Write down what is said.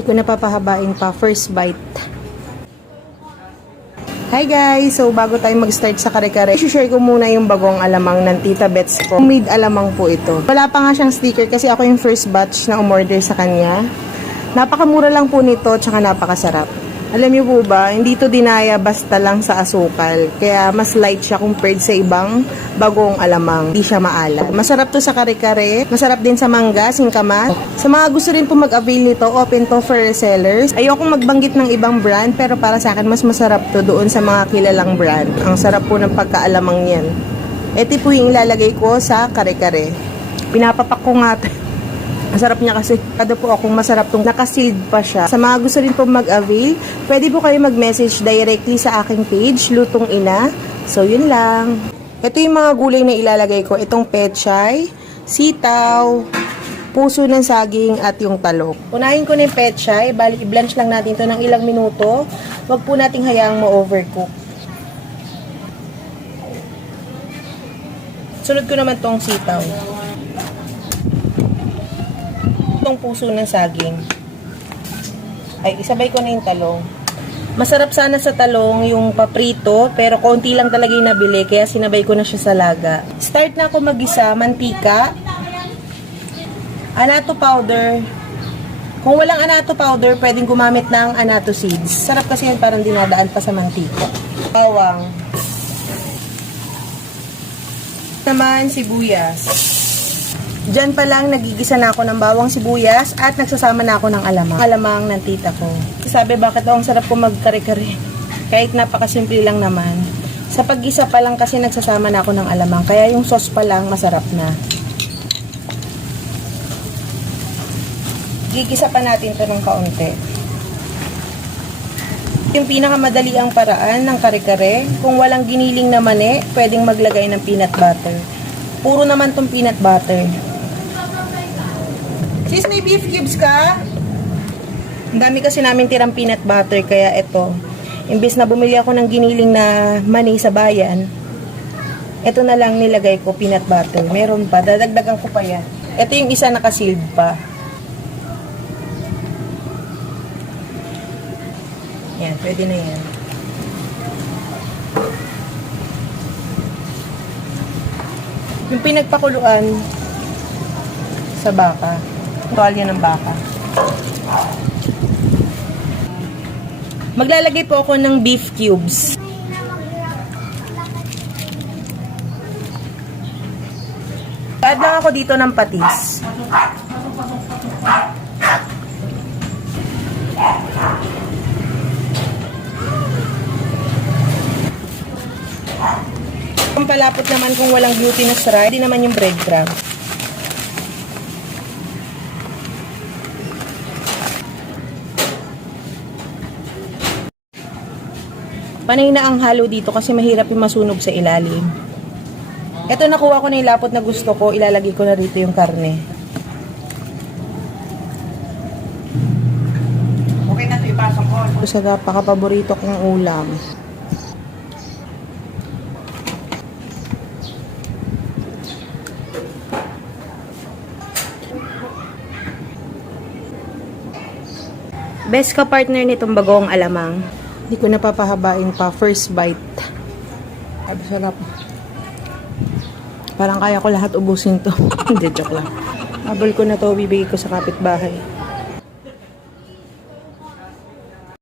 Hindi ko napapahabain pa. First bite. Hi guys! So, bago tayo mag-start sa kare-kare, i-share ko muna yung bagong alamang ng Tita Bets ko. Made alamang po ito. Wala pa nga siyang sticker kasi ako yung first batch na umorder sa kanya. Napakamura lang po nito, tsaka napakasarap. Alam niyo po ba, hindi to dinaya basta lang sa asukal. Kaya mas light siya compared sa ibang bagong alamang. Hindi siya maalat. Masarap to sa kare-kare. Masarap din sa mangga, singkamas. Sa mga gusto rin po mag-avail nito, open to for resellers. Ayokong magbanggit ng ibang brand, pero para sa akin, mas masarap to doon sa mga kilalang brand. Ang sarap po ng pagkaalamang yan. Ito po yung ilalagay ko sa kare-kare. Pinapapak ko nga ito. Masarap niya kasi. Kada po akong masarap tong nakasealed pa siya. Sa mga gusto rin po mag-avail, pwede po kayo mag-message directly sa aking page, Lutong Ina. So, yun lang. Ito yung mga gulay na ilalagay ko. Itong pechay, sitaw, puso ng saging, at yung talong. Unahin ko na yung pechay. Bali, i-blanch lang natin ito ng ilang minuto. Huwag po nating hayaang ma-overcook. Sunod ko naman tong sitaw. Itong puso ng saging. Ay, isabay ko na yung talong. Masarap sana sa talong yung paprito, pero konti lang talaga yung nabili, kaya sinabay ko na siya sa laga. Start na ako mag-isa, mantika, anato powder. Kung walang anato powder, pwedeng gumamit ng anato seeds. Sarap kasi yan, parang dinadaan pa sa mantika. Bawang. Naman, sibuyas. Diyan pa lang nagigisa na ako ng bawang, sibuyas at nagsasama na ako ng alamang. Alamang ng tita ko. Sabi bakit ang sarap ko magkare-kare. Kahit napakasimple lang naman. Sa paggisa pa lang kasi nagsasama na ako ng alamang. Kaya yung sauce pa lang masarap na. Gigisa pa natin to ng kaunti. Yung pinakamadali ang paraan ng kare-kare. Kung walang giniling na mani, pwedeng maglagay ng peanut butter. Puro naman tong peanut butter. Sis, may beef cubes ka? Ang dami kasi namin tirang peanut butter, kaya ito. Imbis na bumili ako ng giniling na mani sa bayan, ito na lang nilagay ko, peanut butter. Meron pa, dadagdagan ko pa yan. Ito yung isa nakasealed pa. Yan, pwede na yan. Yung pinagpakuluan sa baka. Tuwalya ng baka. Maglalagay po ako ng beef cubes. Add lang ako dito ng patis. Kung palapot naman kung walang glutinous rice, hindi naman yung breadcrumb. Panay na ang halo dito kasi mahirap yung masunog sa ilalim. Ito, nakuha ko na yung lapot na gusto ko. Ilalagay ko na rito yung karne. Okay na ito, ipasok ko. Sa napaka-paborito kong ulam. Best ka-partner nitong bagong alamang. Hindi ko napapahabain pa. First bite. Ay, sarap. Parang kaya ko lahat ubusin to. Hindi, joke lang. Habol ko na to, bibigay ko sa kapitbahay.